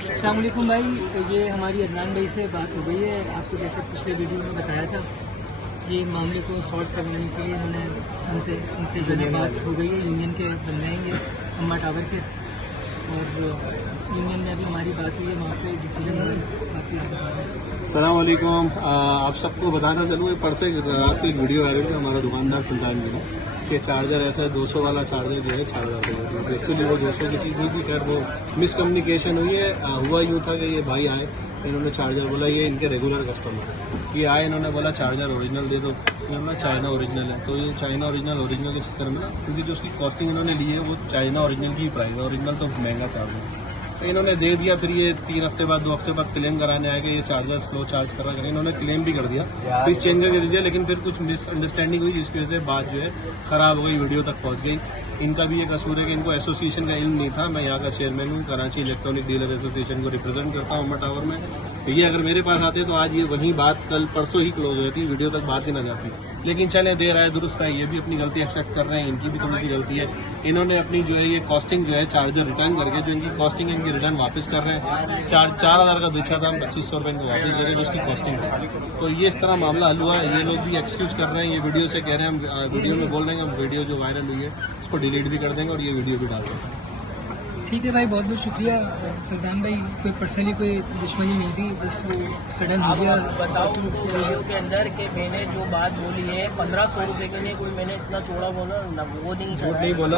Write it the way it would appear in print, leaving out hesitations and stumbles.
अस्सलाम वालेकुम भाई, ये हमारी अदनान भाई से बात हो गई है। आपको जैसे पिछले वीडियो में बताया था, ये मामले को सॉल्व करने के लिए उन्होंने उनसे जो है बात हो गई है। यूनियन के बन रहेंगे अम्मा टावर के, और यूनियन में अभी हमारी बात हुई है, वहाँ पे डिसीजन हुआ। अस्सलाम वालेकुम। आप सबको बताना चलूँ, परसों रात को एक वीडियो वायरल है हमारा दुकानदार सुल्तान जी ने कि चार्जर ऐसा 200 वाला चार्जर जो है 4,000 रुपये का। एक्चुअली वो 200 की चीज़ नहीं थी, खैर वो मिसकम्युनिकेशन हुई है। हुआ यूँ था कि ये भाई आए, इन्होंने चार्जर बोला, ये इनके रेगुलर कस्टमर है। ये आए, इन्होंने बोला चार्जर ओरिजिनल दे दो, बोला चाइना ओरिजिनल है। तो ये चाइना ओरिजिनल के चक्कर में ना, क्योंकि जो उसकी कॉस्टिंग इन्होंने ली है वो चाइना ओरिजिनल की प्राइस है, ओरिजिनल तो महंगा चार्जर है। तो इन्होंने दे दिया, फिर ये 3 हफ्ते बाद 2 हफ्ते बाद क्लेम कराने आए कि ये चार्जर स्लो चार्ज कर रहा है। इन्होंने क्लेम भी कर दिया, पीस चेंज करके दे दिया, लेकिन फिर कुछ मिसअंडरस्टैंडिंग हुई जिसकी वजह से बात जो है खराब हो गई, वीडियो तक पहुंच गई। इनका भी ये कसूर है कि इनको एसोसिएशन का इल्म नहीं था। मैं यहाँ का चेयरमैन हूँ, कराची इलेक्ट्रॉनिक डीलर एसोसिएशन को रिप्रेजेंट करता हूँ अम्मा टावर में। तो ये अगर मेरे पास आते तो आज ये वही बात कल परसों ही क्लोज हो जाती, वीडियो तक बात ही ना जाती। लेकिन चले, देर आए दुरुस्त है, ये भी अपनी गलती एक्सेप्ट कर रहे हैं, इनकी भी थोड़ी सी गलती है। इन्होंने अपनी जो है ये कॉस्टिंग जो है चार्जर रिटर्न करके, जो इनकी कॉस्टिंग है इनकी रिटर्न वापस कर रहे हैं। 4,000 का बेचा था, हम 2,500 रुपये इनको वापस दे रहे हैं, जो उसकी कॉस्टिंग है। तो ये इस तरह मामला हल हुआ है। ये लोग भी एक्सक्यूज कर रहे हैं, ये वीडियो से कह रहे हैं, हम वीडियो में बोल रहे हैं, हम वीडियो जो वायरल हुई है उसको डिलीट भी कर देंगे और ये वीडियो भी डाल देंगे। ठीक है भाई, बहुत बहुत शुक्रिया सुल्तान भाई। कोई पर्सनली कोई दुश्मनी नहीं थी, बस वो सडन हो गया। बताओ उस वीडियो के अंदर कि मैंने जो बात बोली है 1,500 रुपए के लिए, कोई मैंने इतना चौड़ा बोला ना, वो नहीं बोला।